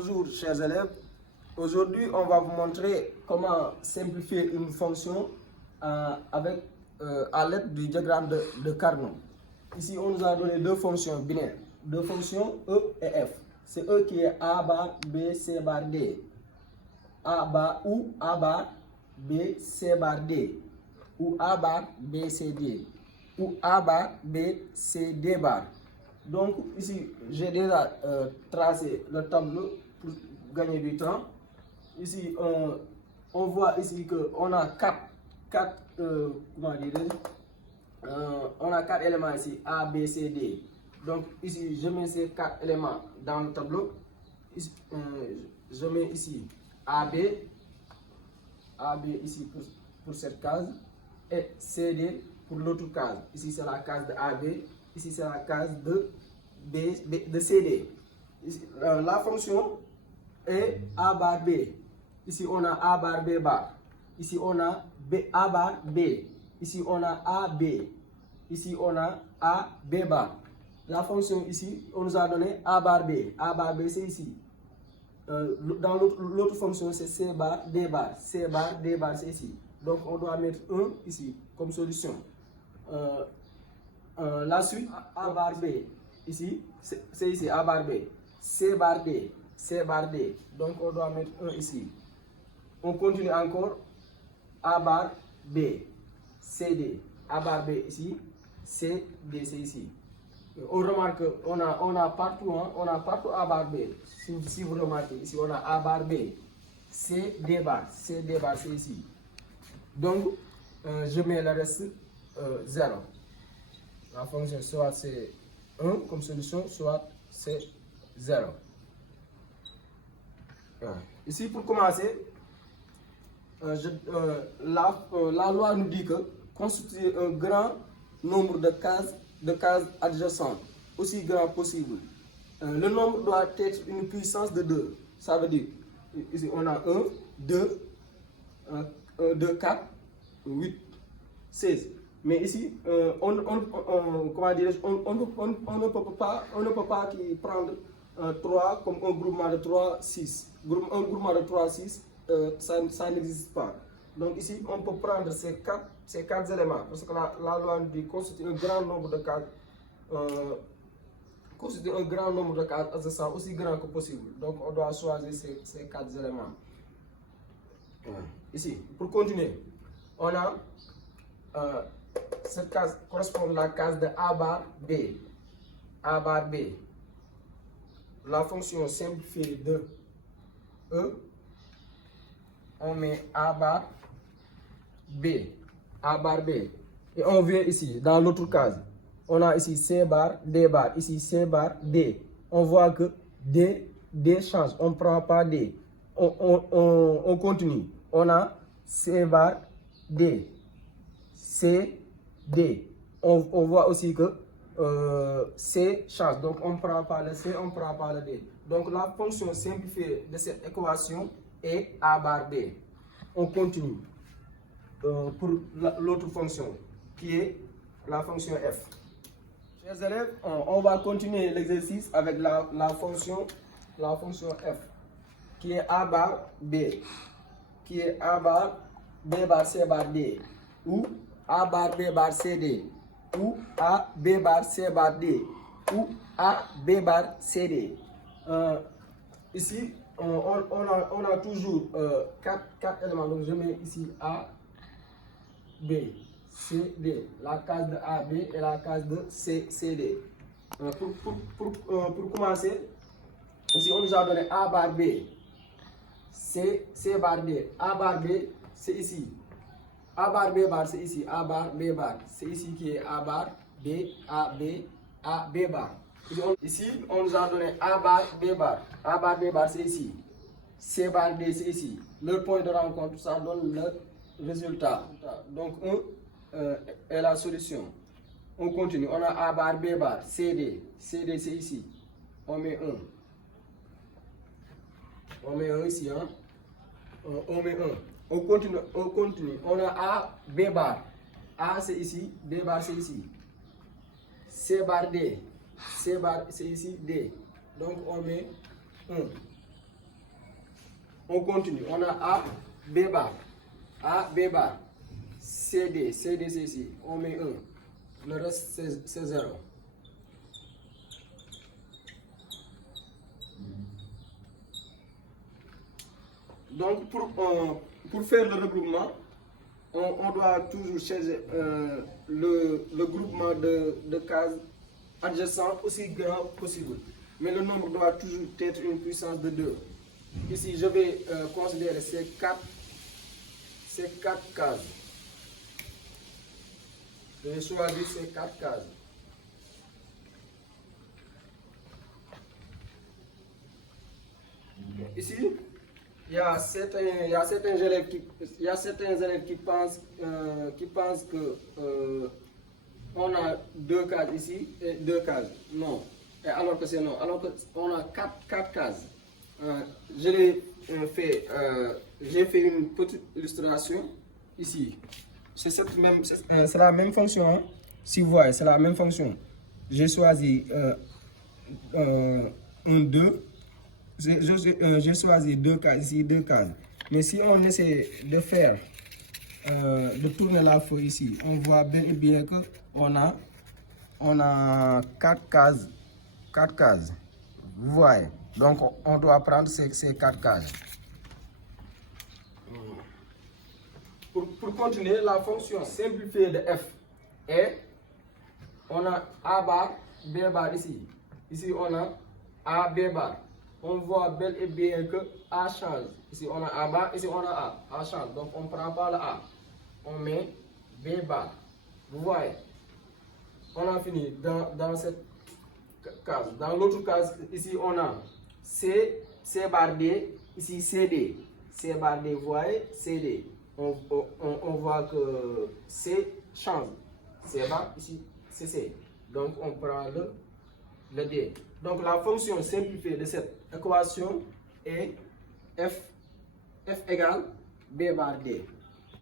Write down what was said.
Bonjour chers élèves, aujourd'hui on va vous montrer comment simplifier une fonction à l'aide du diagramme de Carnot. Ici on nous a donné deux fonctions binaires, deux fonctions E et F. C'est E qui est A bar B C bar D, A bar ou A bar B C bar D, ou A bar B C D, ou A bar B C D bar. Donc ici, j'ai déjà tracé le tableau pour gagner du temps. Ici, on voit ici qu'on a quatre on a quatre éléments ici, A, B, C, D. Donc ici, je mets ces quatre éléments dans le tableau. Ici, je mets ici AB ici pour cette case, et CD pour l'autre case. Ici, c'est la case de AB. Ici, c'est la case de CD. Ici, la fonction est A bar B. Ici, on a A bar B bar. Ici, on a A bar B. Ici, on a A B. Ici, on a A B bar. La fonction ici, on nous a donné A bar B. A bar B, c'est ici. Dans l'autre fonction, c'est C bar D bar. C bar D bar, c'est ici. Donc, on doit mettre 1 ici comme solution. La suite, A bar B, ici, c'est ici, A bar B, C bar D, C bar D, donc on doit mettre 1 ici. On continue encore, A bar B, C D, A bar B ici, C D, c'est ici. On remarque qu'on a partout, on a partout A bar B. Si vous remarquez, ici on a A bar B, C D bar, c'est ici. Donc, je mets le reste 0. La fonction soit c'est 1 comme solution, soit c'est 0. Ici, pour commencer, la loi nous dit que constituer un grand nombre de cases adjacentes, aussi grand possible. Le nombre doit être une puissance de 2. Ça veut dire, ici on a 1, 2, 4, 8, 16. Mais ici, on ne peut pas prendre 3 comme un groupement de 3, 6. Un groupement de 3, 6, ça n'existe pas. Donc ici, on peut prendre ces quatre éléments, parce que la loi dit constituer un grand nombre de cases, adjacentes aussi grand que possible. Donc on doit choisir ces 4 éléments. Ici, pour continuer, on a cette case correspond à la case de A bar B. A bar B. La fonction simplifiée de E, on met A bar B. A bar B. Et on vient ici, dans l'autre case. On a ici C bar, D bar. Ici C bar, D. On voit que D change. On ne prend pas D. On continue. On a C bar, D. C, D. On voit aussi que C change. Donc on ne prend pas le C, on ne prend pas le D. Donc la fonction simplifiée de cette équation est A bar B. On continue pour l'autre fonction qui est la fonction F. Chers élèves, on va continuer l'exercice avec la fonction F qui est A bar B, qui est A bar B bar C bar D, ou A bar B bar C D, ou A B bar C bar D, ou A B bar C D. Ici, on a toujours 4 éléments. Donc je mets ici A, B, C, D, la case de A, B et la case de C, D. Pour commencer, ici on nous a donné A bar B, C bar D, A bar B, c'est ici. A bar B bar, c'est ici. A bar B bar, c'est ici qui est A bar B, A B, A B bar. Ici, on nous a donné A bar B bar. A bar B bar, c'est ici. C bar D, c'est ici. Le point de rencontre, ça donne le résultat. Donc, 1 est la solution. On continue. On a A bar B bar, C D. C D, c'est ici. On met 1. On met 1 ici. On met 1. On continue. On a A, B bar. A c'est ici, B bar c'est ici. C bar D. C bar c'est ici, D. Donc on met 1. On continue. On a A, B bar. A, B bar. CD, CD c'est ici. On met 1. Le reste c'est 0. Donc pour faire le regroupement, on doit toujours chercher le groupement de cases adjacentes aussi grand possible. Mais le nombre doit toujours être une puissance de 2. Ici, je vais considérer ces 4 cases. Je vais choisir ces 4 cases. Ici, il y a certains élèves qui pensent que on a 2 cases ici et 2 cases. Non. Et alors que c'est non. Alors qu'on a 4 cases. J'ai fait une petite illustration ici. C'est la même fonction. Hein? Si vous voyez, c'est la même fonction. J'ai choisi 1, 2. J'ai choisi 2 cases ici, 2 cases. Mais si on essaie de faire, de tourner la feuille ici, on voit bien et bien que on a 4 cases. 4 cases. Vous voyez. Donc on doit prendre ces 4 cases. Pour continuer, la fonction simplifiée de f est, on a A bar, B bar ici. Ici on a A, B bar. On voit bel et bien que A change. Ici on a A bar, ici on a A. A change. Donc on ne prend pas le A. On met B bar. Vous voyez. On a fini dans cette case. Dans l'autre case, ici on a C bar D, ici CD. C bar D, vous voyez, CD. On voit que C change. C bar, ici c'est C. Donc on prend le D. Donc la fonction simplifiée de cette équation est F égale B bar D.